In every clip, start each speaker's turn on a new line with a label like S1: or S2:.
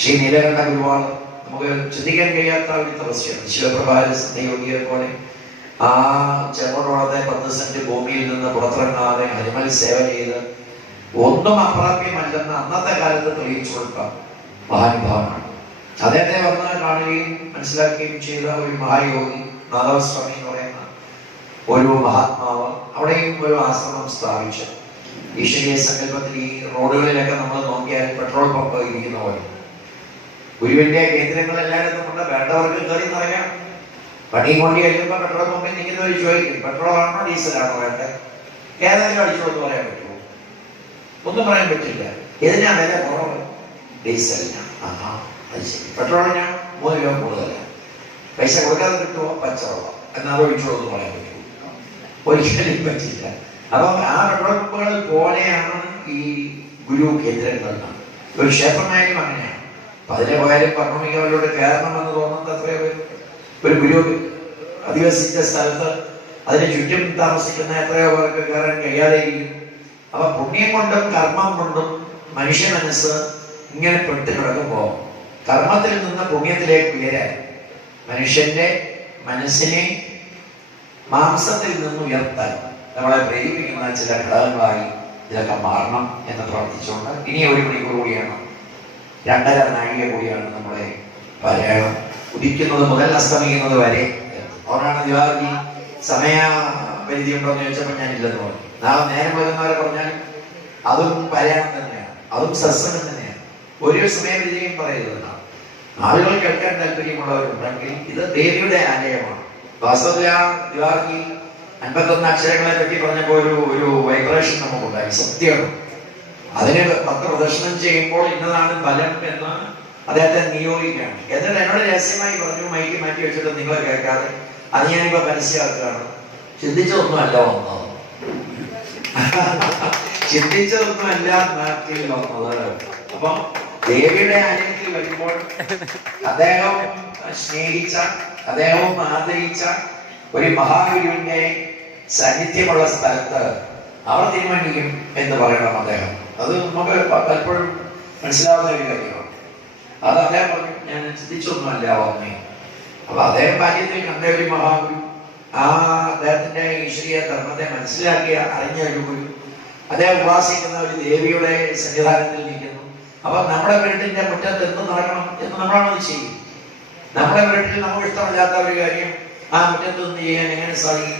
S1: ശ്രീ നീലകണ്ഠ ഗുരുവാണ് നമുക്ക് ചിന്തിക്കാൻ കഴിയാത്ത ഒരു തപസ്യാണ്. ശിവപ്രഭാര സിദ്ധയോഗിയെ പോലെ ആ ചെറുപടത്തെ പത്ത് സെന്റ് ഭൂമിയിൽ നിന്ന് പുറത്തിറങ്ങാതെ ഹരിമൽ സേവ ചെയ്ത് ഒന്നും അപ്രാപ്യമല്ലെന്ന് അന്നത്തെ കാലത്ത് തെളിയിച്ചു കൊടുക്കാം മഹാനുഭാവമാണ് അദ്ദേഹത്തെ വന്ന് കാണുകയും മനസ്സിലാക്കുകയും ചെയ്ത ഒരു മഹായോഗി മാധവസ്വാമി എന്ന് പറയുന്ന ഒരു മഹാത്മാവ് അവിടെയും ഒരു ആശ്രമം സ്ഥാപിച്ചു. ഈശ്വരീയ സങ്കല്പത്തിൽ ഈ റോഡുകളിലൊക്കെ നമ്മൾ നോക്കിയാൽ പെട്രോൾ പമ്പ് ഇരിക്കുന്ന പോലെ. ഗുരുവിന്റെ കേന്ദ്രങ്ങൾ എല്ലായിടത്തും ഉണ്ട് വേണ്ടവർക്ക് കയറി നിറയാം പണിയും കൊണ്ട് കഴിയുമ്പോൾ പെട്രോൾ പമ്പിൽ നിൽക്കുന്നവർ ചോദിക്കും പെട്രോൾ ആണോ ഡീസൽ ആണോ വേണ്ടത്? ഏതെങ്കിലും അടിച്ചോ എന്ന് പറയാൻ പറ്റുമോ? ഒന്നും പറയാൻ പറ്റില്ല. ഇതിനാ വില കുറവ്? ഡീസലിനാ. ആഹാ മൂന്ന് രൂപ കൂടുതലാണ് പൈസ കൊടുക്കാതെ കിട്ടുമോ പച്ചവെള്ളം. എന്നാൽ ഒഴിച്ചോളൂ എന്ന് പറയാൻ പറ്റുമോ? ഒരിക്കലും പറ്റില്ല. അപ്പം ആ പെട്രോൾ പമ്പുകൾ പോലെയാണ് ഈ ഗുരു കേന്ദ്രങ്ങൾ. ഒരു ക്ഷേത്രമായാലും അങ്ങനെയാണ്. അപ്പൊ അതിലെ പോയാലും കാരണം കയറണമെന്ന് തോന്നുന്നത് അത്രയോ ഒരു ഗുരു അധിവസിച്ച സ്ഥലത്ത് അതിന് ചുറ്റും താമസിക്കുന്ന എത്രയോ പേർക്ക് കയറാൻ കഴിയാതെ ഇരിക്കും അപ്പൊ പുണ്യം കൊണ്ടും കർമ്മം കൊണ്ടും മനുഷ്യ മനസ്സ് ഇങ്ങനെ പെട്ട് കിടക്കുമ്പോ കർമ്മത്തിൽ നിന്ന് പുണ്യത്തിലേക്ക് ഉയരാൻ മനുഷ്യന്റെ മനസ്സിനെ മാംസത്തിൽ നിന്ന് ഉയർത്താൻ നമ്മളെ പ്രേരിപ്പിക്കുന്ന ചില ഘടകങ്ങളായി ഇതൊക്കെ മാറണം എന്ന് പ്രവർത്തിച്ചുകൊണ്ട് ഇനി ഒരു മണിക്കൂർ കൂടിയാണ്. രണ്ടര നാഴിക കൂടിയാണ് നമ്മുടെ പാരായണം ഉദിക്കുന്നത് മുതൽ അസ്തമിക്കുന്നത് വരെ. അവരാണ് ദിവാകി സമയ പരിധി ഉണ്ടോ എന്ന് ചോദിച്ചപ്പോൾ ഞാൻ ഇല്ലെന്ന് പറഞ്ഞു. നാളെ നേരം വരുന്നവരെ പറഞ്ഞാൽ അതും പാരായണം തന്നെയാണ്. അതും സത്സംഗം തന്നെയാണ്. ഒരു സമയപരിധിയും പറയുന്നതാണ് ആളുകൾ കേൾക്കാൻ താല്പര്യമുള്ളവരുണ്ടെങ്കിൽ ഇത് ദേവിയുടെ ആലയമാണ്. വാസ്തവത്തിൽ അൻപത്തൊന്ന് അക്ഷരങ്ങളെ പറ്റി പറഞ്ഞപ്പോൾ ഒരു ഒരു വൈബ്രേഷൻ നമുക്കുണ്ടായി. സത്യമാണ് അതിന് പത്രപ്രദർശനം ചെയ്യുമ്പോൾ ഇന്നതാണ് ഫലം എന്ന് അദ്ദേഹത്തെ നിയോഗിക്കുകയാണ്. എന്നിട്ട് എന്നോട് രഹസ്യമായി പറഞ്ഞു മൈക്ക് മാറ്റി വെച്ചിട്ട് നിങ്ങൾ കേൾക്കാതെ. അത് ഞാനിപ്പോ മനസ്സിലാക്കുകയാണ് ചിന്തിച്ചതൊന്നുമല്ല വന്നത്. ചിന്തിച്ചതൊന്നുമല്ല നാട്ടിൽ വന്നത്. അപ്പം ദേവിയുടെ ആലയത്തിൽ വരുമ്പോൾ അദ്ദേഹം സ്നേഹിച്ച അദ്ദേഹവും ആദരിച്ച ഒരു മഹാഗുരുവിന്റെ സാന്നിധ്യമുള്ള സ്ഥലത്ത് അവർ തീരുമാനിക്കും എന്ന് പറയണം അദ്ദേഹം. അത് നമുക്ക് പലപ്പോഴും മനസ്സിലാവുന്ന ഒരു കാര്യമാണ്. അത് അദ്ദേഹം പറഞ്ഞു ഞാൻ ചിന്തിച്ചൊന്നുമല്ല വന്നേ അപ്പൊ അദ്ദേഹം ബാല്യത്തിൽ കണ്ട ഒരു മഹാഗുരു. ആ അദ്ദേഹത്തിന്റെ ഈശ്വരീയ ധർമ്മത്തെ മനസ്സിലാക്കിയ അറിഞ്ഞ ഒരു ഗുരു. അദ്ദേഹം ഉപാസിക്കുന്ന ഒരു ദേവിയുടെ സന്നിധാനത്തിൽ നിൽക്കുന്നു. അപ്പൊ നമ്മുടെ വീട്ടിന്റെ മുറ്റത്ത് എന്ത് നടക്കണം എന്ന് നമ്മളാണത് ചെയ്യും നമ്മുടെ വീട്ടിൽ നമുക്ക് ഇഷ്ടമില്ലാത്ത ഒരു കാര്യം ആ മുറ്റത്ത് നിന്ന് ചെയ്യാൻ എങ്ങനെ സാധിക്കും?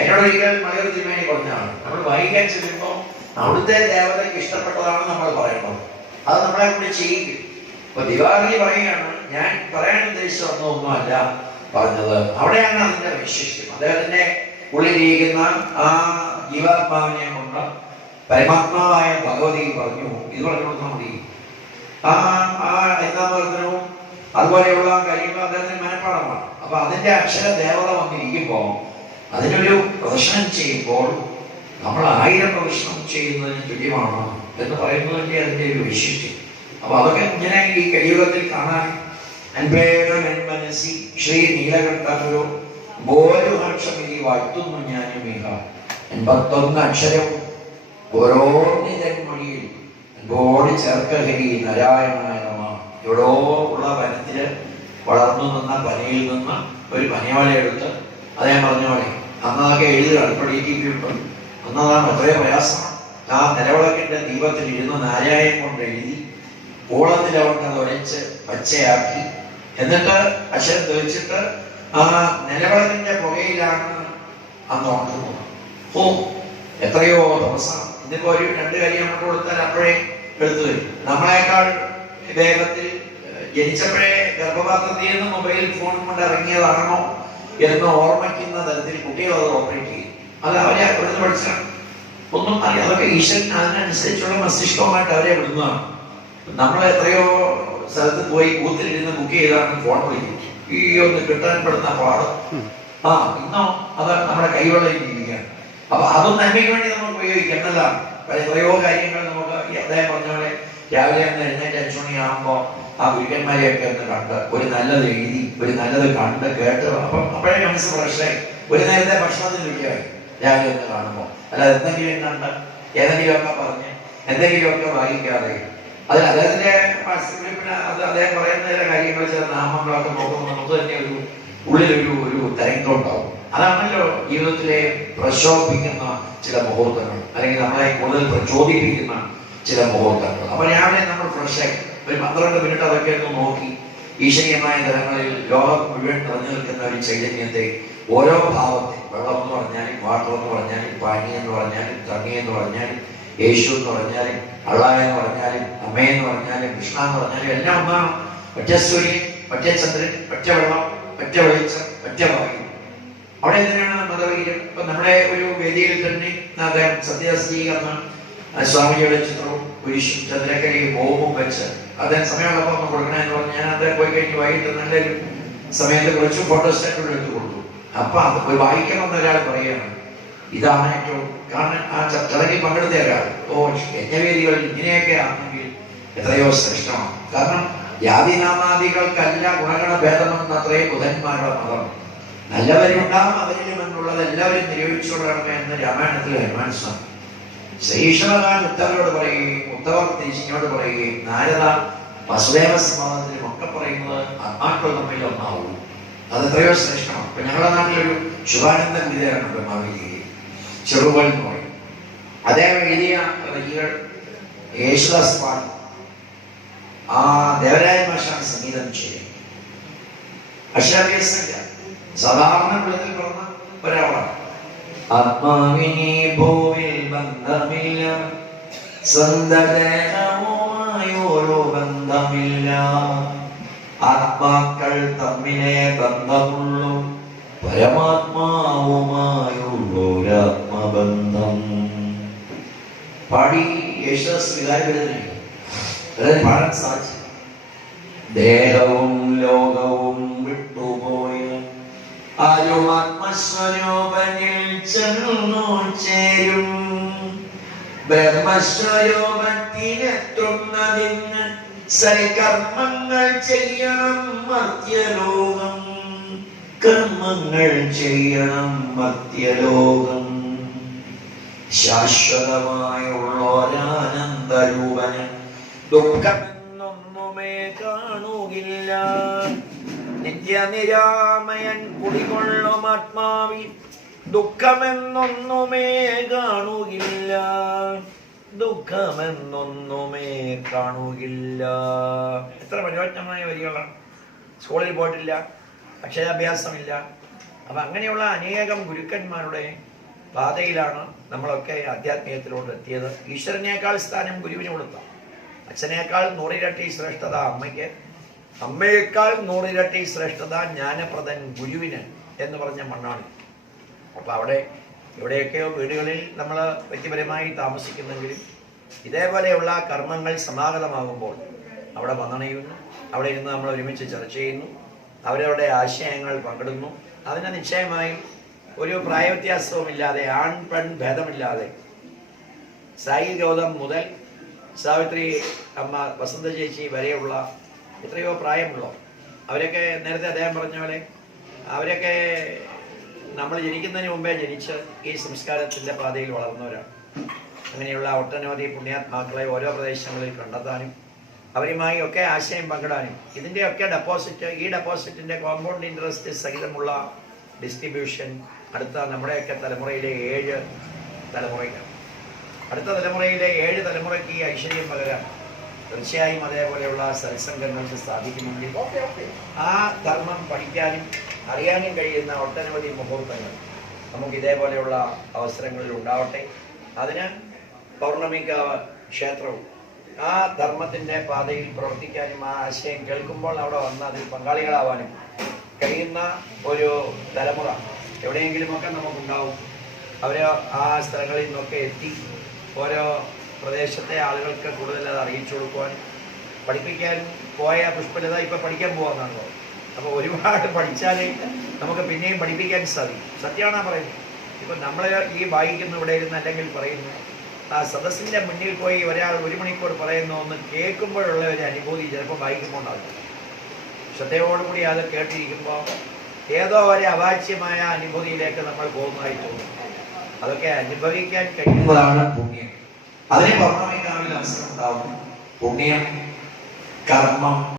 S1: എന്നോട് ഒരിക്കൽ മലയാള തിരുമേനി പറഞ്ഞാണ് നമ്മൾ വായിക്കാൻ ചെല്ലുമ്പോൾ അവിടുത്തെ ദേവതയ്ക്ക് ഇഷ്ടപ്പെട്ടതാണ് നമ്മൾ പറയുന്നത് അത് നമ്മളെ കൊണ്ട് ചെയ്യിക്കും. അപ്പൊ ദിവാലി പറയുകയാണ് ഞാൻ പറയാൻ ഉദ്ദേശിച്ച ഒന്നുമല്ല പറഞ്ഞത്. അവിടെയാണ് അതിന്റെ വൈശിഷ്ട്യം. അദ്ദേഹത്തിന്റെ ഉള്ളിലിരിക്കുന്ന ആ ജീവാത്മാവിനെ കൊണ്ട് പരമാത്മാവായ ഭഗവതി പറഞ്ഞു. ഇത് പറഞ്ഞു കൊടുത്താൽ മതി. ആ ആ എന്താ പറഞ്ഞു അതുപോലെയുള്ള കാര്യങ്ങൾ അദ്ദേഹത്തിന് മനഃപ്പാടമാണ്. അപ്പൊ അതിന്റെ അക്ഷര ദേവത വന്നിരിക്കുമ്പോ അതിനൊരു പ്രദർശനം ചെയ്യുമ്പോൾ നമ്മൾ ആയിരം പ്രദർശനം ചെയ്യുന്നതിന് തുല്യമാണ് എന്ന് പറയുന്നതിന്റെ അതിന്റെ ഒരു വൈശിഷ്ട്യം. അപ്പൊ അതൊക്കെ ഇങ്ങനെ ഈ കലിയുഗത്തിൽ കാണാൻ അൻപേകം എൻ മനസ്സി ശ്രീ നീലകണ്ഠഗുരു ബോരുഹർഷം ഇനി വാഴ്ത്തുന്നു ഞാനും ഇഹ. എൺപത്തൊന്ന് അക്ഷരം ഓരോന്നിതൻ ജന്മണിയിൽ അൻപോട് ചേർക്കഹരി നാരായണായ നമ. എവിടോ ഉള്ള വനത്തിൽ വളർന്നു നിന്ന പനയിൽ നിന്ന് ഒരു പനിയോല എടുത്ത് അദ്ദേഹം പറഞ്ഞ പോലെ അന്നതൊക്കെ എഴുതുകയാണ് ഇപ്പോൾ ഡി ടി പി ഉണ്ട് അന്നതാണ് അത്രയും പ്രയാസമാണ് ആ നിലവിളക്കിന്റെ ദീപത്തിൽ ഇരുന്ന് നാരായം കൊണ്ട് എഴുതി ഓളത്തിൽ അവർക്ക് അത് ഒരച്ച് പച്ചയാക്കി. എന്നിട്ട് അശ്വരം തെളിച്ചിട്ട് ആ നിലവിളക്കിന്റെ പുകയിലാണ് അന്ന് ഉണക്കുന്നത് ഓ എത്രയോ ദിവസം. ഇതിപ്പോ ഒരു രണ്ട് കൈ നമുക്ക് കൊടുത്താൽ അപ്പോഴേ എടുത്തു വരും. നമ്മളെക്കാൾ വേഗത്തിൽ ജനിച്ചപ്പോഴേ ഗർഭപാത്രത്തിൽ നിന്ന് മൊബൈൽ ഫോൺ കൊണ്ട് ഇറങ്ങിയതാണോ എന്ന് ഓർമ്മിക്കുന്ന തരത്തിൽ കുട്ടികൾ അത് ഓപ്പറേറ്റ് ചെയ്യും അത് അവരെ അവിടുന്ന് പഠിച്ചാണ് ഒന്നും അറിയാം. അതൊക്കെ ഈശ്വരൻ അതിനനുസരിച്ചുള്ള മസ്തിഷ്കവുമായിട്ട് അവരെ വിടുന്നതാണ്. നമ്മൾ എത്രയോ സ്ഥലത്ത് പോയി ബൂത്തിലിരുന്ന് ബുക്ക് ചെയ്താണ് ഫോൺ വിളിക്കും ഈ ഒന്ന് കിട്ടാൻ പെടുന്ന പാട് ആ ഇന്നോ? അത് നമ്മുടെ കൈവെള്ള ഇരിക്കുകയാണ്. അപ്പൊ അതും നന്മയ്ക്ക് വേണ്ടി നമുക്ക് ഉപയോഗിക്കാം എന്നതാണ് അപ്പൊ എത്രയോ കാര്യങ്ങൾ നമുക്ക് ഈ അദ്ദേഹം പറഞ്ഞ പോലെ രാവിലെ ഒന്ന് എഴുന്നേറ്റ് അഞ്ചു മണിയാകുമ്പോ ആ ഗുരുക്കന്മാരെയൊക്കെ ഒന്ന് കണ്ട് ഒരു നല്ലത് എഴുതി ഒരു നല്ലത് കണ്ട് കേട്ട് അപ്പൊ അപ്പോഴേ മനസ്സ് ഫ്രഷായി ഒരു നേരത്തെ ഭക്ഷണത്തിന് വിളിക്കായി രാവിലെ ഒന്ന് കാണുമ്പോൾ. അല്ല എന്തെങ്കിലും കണ്ട് ഏതെങ്കിലുമൊക്കെ പറഞ്ഞ് എന്തെങ്കിലുമൊക്കെ വായിക്കാതെ. അത് അദ്ദേഹത്തിന്റെ പിന്നെ അത് അദ്ദേഹം പറയുന്ന ചില കാര്യങ്ങൾ ചില നാമങ്ങളൊക്കെ നോക്കുമ്പോൾ നമുക്ക് തന്നെ ഒരു ഉള്ളിലൊരു ഒരു തരംഗം ഉണ്ടാവും അതാണല്ലോ ജീവിതത്തിലെ പ്രശോഭിക്കുന്ന ചില മുഹൂർത്തങ്ങൾ അല്ലെങ്കിൽ നമ്മളെ കൂടുതൽ പ്രചോദിപ്പിക്കുന്ന ചില മുഹൂർത്തങ്ങൾ. അപ്പൊ രാവിലെ നമ്മൾ ഫ്രഷായി ഒരു പന്ത്രണ്ട് മിനിറ്റ് അതൊക്കെ ഒന്ന് നോക്കി ഈശ്വരീയമായ തലങ്ങളിൽ ലോകം മുഴുവൻ നിറഞ്ഞു നിൽക്കുന്ന ഒരു ചൈതന്യത്തെ ഓരോ ഭാവത്തെ വെള്ളം എന്ന് പറഞ്ഞാലും വാട്ടർ എന്ന് പറഞ്ഞാലും പാനി എന്ന് പറഞ്ഞാലും തങ്ങി എന്ന് പറഞ്ഞാലും യേശു എന്ന് പറഞ്ഞാലും അള്ള എന്ന് പറഞ്ഞാലും അമ്മ എന്ന് പറഞ്ഞാലും കൃഷ്ണ എന്ന് പറഞ്ഞാലും എല്ലാം ഒന്നാണ് ഒറ്റ സൂര്യൻ ഒറ്റ ചന്ദ്രൻ ഒറ്റ വെള്ളം ഒറ്റ വെളിച്ചം ഒറ്റ വായു. അവിടെ എന്തിനാണ് മതവൈര്യം ഇപ്പൊ നമ്മുടെ ഒരു വേദിയിൽ തന്നെ അദ്ദേഹം സത്യസ്തീകരണ സ്വാമിജിയുടെ ചിത്രവും കുരിശും ചന്ദ്രക്കരയും ഓവും വെച്ച് അദ്ദേഹം സമയമുള്ളപ്പോൾ ഒന്ന് കൊടുക്കണമെന്ന് പറഞ്ഞ് ഞാൻ അദ്ദേഹം പോയി കഴിഞ്ഞ് വൈകിട്ട് നല്ല സമയത്ത് കുറച്ച് ഫോട്ടോ ഫോട്ടോസ്റ്റാറ്റുകൾ എടുത്ത് കൊടുത്തു. അപ്പൊ അത് പോയി വായിക്കണമെന്ന് ഒരാൾ പറയുകയാണ്. ഇതാണ് ഏറ്റവും കാരണം ആ ചടങ്ങിൽ പങ്കെടുത്ത ഒരാൾ. ഓ യജ്ഞവേദികൾ ഇങ്ങനെയൊക്കെ ആണെങ്കിൽ എത്രയോ ശ്രേഷ്ഠമാണ്. കാരണം ജാതിനാമാദികൾക്കല്ല ഗുണഗണ ഭേദമെന്ന് അത്രയും ബുധന്മാരുടെ മതം. നല്ലവരുണ്ടാവും അവരിലും എന്നുള്ളത് എല്ലാവരും നിരൂപിച്ചുകൊള്ളണമേ എന്ന് രാമായണത്തിൽ സ്വാമി. ശ്രീശ്വരനാൻ ഉത്തവനോട് പറയുകയും ഉത്തവർ തിരിച്ചിനോട് പറയുകയും നാരദ വസുദേവ സമാധാനത്തിലും ഒക്കെ പറയുന്നത് ആത്മാക്കൾ തമ്മിൽ ഒന്നാവും. അത് എത്രയോ ശ്രേഷ്ഠമാണ്. ഇപ്പൊ ഞങ്ങളുടെ നാട്ടിലൊരു ശുഭാനന്ദ ഗീതയാണ് ബ്രഹ്മാവിഗീതി ചെറുകൾ എന്ന് പറയും. അദ്ദേഹം എഴുതിയ വരികൾ യേശുദാസ് പാടി. ആ ദേവരായ മാഷാണ് സംഗീതം ചെയ്യുന്നത്. അക്ഷരാഭ്യാസമില്ല. സാധാരണ കുലത്തിൽ പറഞ്ഞ ഒരാളാണ്. ആത്മാവിനി ഭൂവിൽ ബന്ധമില്ല. സ്വന്തദേഹവുമായൊരു ബന്ധമില്ല. ആത്മാക്കൾ തമ്മിലെ ബന്ധമുള്ളൂ. പരമാത്മാവുമായുള്ളൊരാത്മബന്ധം പാടി യേശുദാസ് അതായത് പാടാൻ സാധിച്ചു ദേഹവും ലോകവും വിട്ടുപോയ. ആരും ആത്മസ്വരൂപനിൽ ചെന്നു ചേരും. ബ്രഹ്മസ്വരൂപത്തിലെത്തുന്നതിന് സൽകർമ്മങ്ങൾ ചെയ്യണം മർത്യലോകം. കർമ്മങ്ങൾ ചെയ്യണം മർത്യലോകം. ശാശ്വതമായുള്ള ഒരാനന്ദരൂപന് ദുഃഖമെന്നൊന്നുമേ കാണുകില്ല. നിത്യനിരാമയൻ കുടികൊള്ളും ആത്മാവി ദുഃഖമെന്നൊന്നുമേ കാണുകില്ല. ദുഃഖമെന്നൊന്നുമേ കാണുകില്ല. എത്ര മനോജ്ഞമായ വരികളാണ് സ്കൂളിൽ പോയിട്ടില്ല. അക്ഷരാഭ്യാസമില്ല. അപ്പൊ അങ്ങനെയുള്ള അനേകം ഗുരുക്കന്മാരുടെ പാതയിലാണ് നമ്മളൊക്കെ ആധ്യാത്മികത്തിലോട്ട് എത്തിയത്. ഈശ്വരനേക്കാൾ സ്ഥാനം ഗുരുവിന് കൊടുത്ത അച്ഛനേക്കാൾ നൂറിരട്ടി ശ്രേഷ്ഠത അമ്മയ്ക്ക്. അമ്മയേക്കാൾ നൂറിരട്ടി ശ്രേഷ്ഠത ജ്ഞാനപ്രദൻ ഗുരുവിന് എന്ന് പറഞ്ഞ മണ്ണാണ്. അപ്പൊ അവിടെ എവിടെയൊക്കെയോ വീടുകളിൽ നമ്മൾ വ്യക്തിപരമായി താമസിക്കുന്നെങ്കിലും ഇതേപോലെയുള്ള കർമ്മങ്ങൾ സമാഗതമാകുമ്പോൾ അവിടെ വന്നണയുന്നു. അവിടെ ഇരുന്ന് നമ്മൾ ഒരുമിച്ച് ചർച്ച ചെയ്യുന്നു. അവരവരുടെ ആശയങ്ങൾ പങ്കിടുന്നു. അതിന് നിശ്ചയമായും ഒരു പ്രായവ്യത്യാസവുമില്ലാതെ ആൺ പെൺ ഭേദമില്ലാതെ സായി ഗൗതം മുതൽ സാവിത്രി അമ്മ വസന്ത ചേച്ചി വരെയുള്ള എത്രയോ പ്രായമുള്ളോ. അവരൊക്കെ നേരത്തെ അദ്ദേഹം പറഞ്ഞ പോലെ അവരൊക്കെ നമ്മൾ ജനിക്കുന്നതിന് മുമ്പേ ജനിച്ച് ഈ സംസ്കാരത്തിന്റെ പാതയിൽ വളർന്നവരാണ്. അങ്ങനെയുള്ള ഒട്ടനവധി പുണ്യാത്മാക്കളെ ഓരോ പ്രദേശങ്ങളിൽ കണ്ടെത്താനും അവരുമായി ഒക്കെ ആശയം പങ്കിടാനും ഇതിന്റെയൊക്കെ ഡെപ്പോസിറ്റ് ഈ ഡെപ്പോസിറ്റിന്റെ കോമ്പൗണ്ട് ഇൻട്രസ്റ്റ് സഹിതമുള്ള ഡിസ്ട്രിബ്യൂഷൻ അടുത്ത നമ്മുടെയൊക്കെ തലമുറയിലെ ഏഴ് തലമുറയിലാണ്. അടുത്ത തലമുറയിലെ ഏഴ് തലമുറയ്ക്ക് ഈ ഐശ്വര്യം പകരാൻ തീർച്ചയായും അതേപോലെയുള്ള സത്സംഗങ്ങൾക്ക് സാധിക്കുമെങ്കിൽ ആ ധർമ്മം പഠിക്കാനും അറിയാനും കഴിയുന്ന ഒട്ടനവധി മുഹൂർത്തങ്ങൾ നമുക്ക് ഇതേപോലെയുള്ള അവസരങ്ങളിൽ ഉണ്ടാവട്ടെ. അതിന് പൗർണമിക്കാവ് ക്ഷേത്രവും ആ ധർമ്മത്തിന്റെ പാതയിൽ പ്രവർത്തിക്കാനും ആ ആശയം കേൾക്കുമ്പോൾ അവിടെ വന്ന് അതിൽ പങ്കാളികളാവാനും കഴിയുന്ന ഒരു തലമുറ എവിടെയെങ്കിലുമൊക്കെ നമുക്കുണ്ടാവും. അവർ ആ സ്ഥലങ്ങളിൽ നിന്നൊക്കെ എത്തി ഓരോ പ്രദേശത്തെ ആളുകൾക്ക് കൂടുതൽ അത് അറിയിച്ചു കൊടുക്കുവാനും പഠിപ്പിക്കാൻ പോയ പുഷ്പലത ഇപ്പം പഠിക്കാൻ പറയുന്നത് അപ്പോൾ ഒരുപാട് പഠിച്ചാലേ നമുക്ക് പിന്നെയും പഠിപ്പിക്കാൻ സാധിക്കും. സത്യമാണ് പറയുന്നത്? ഇപ്പം നമ്മൾ ഈ വായിക്കുന്ന ഇവിടെ ഇരുന്ന് അല്ലെങ്കിൽ പറയുന്നു ആ സദസ്സിന്റെ മുന്നിൽ പോയി ഒരാൾ ഒരു മണിക്കൂർ പറയുന്നു ഒന്ന് കേൾക്കുമ്പോഴുള്ള ഒരു അനുഭൂതി ചിലപ്പോൾ വായിക്കുമ്പോൾ ഉണ്ടാവില്ല ശ്രദ്ധയോടുകൂടി അത് കേട്ടിരിക്കുമ്പോൾ ഏതോ ഒരു അവാച്യമായ അനുഭൂതിയിലേക്ക് നമ്മൾ പോകുന്നതായി തോന്നും. അതൊക്കെ അനുഭവിക്കാൻ കഴിയുന്നതാണ് പുണ്യം അതിനെ പറഞ്ഞറിയിക്കാനുള്ള അവസരം ഉണ്ടാവും. പുണ്യം കർമ്മം.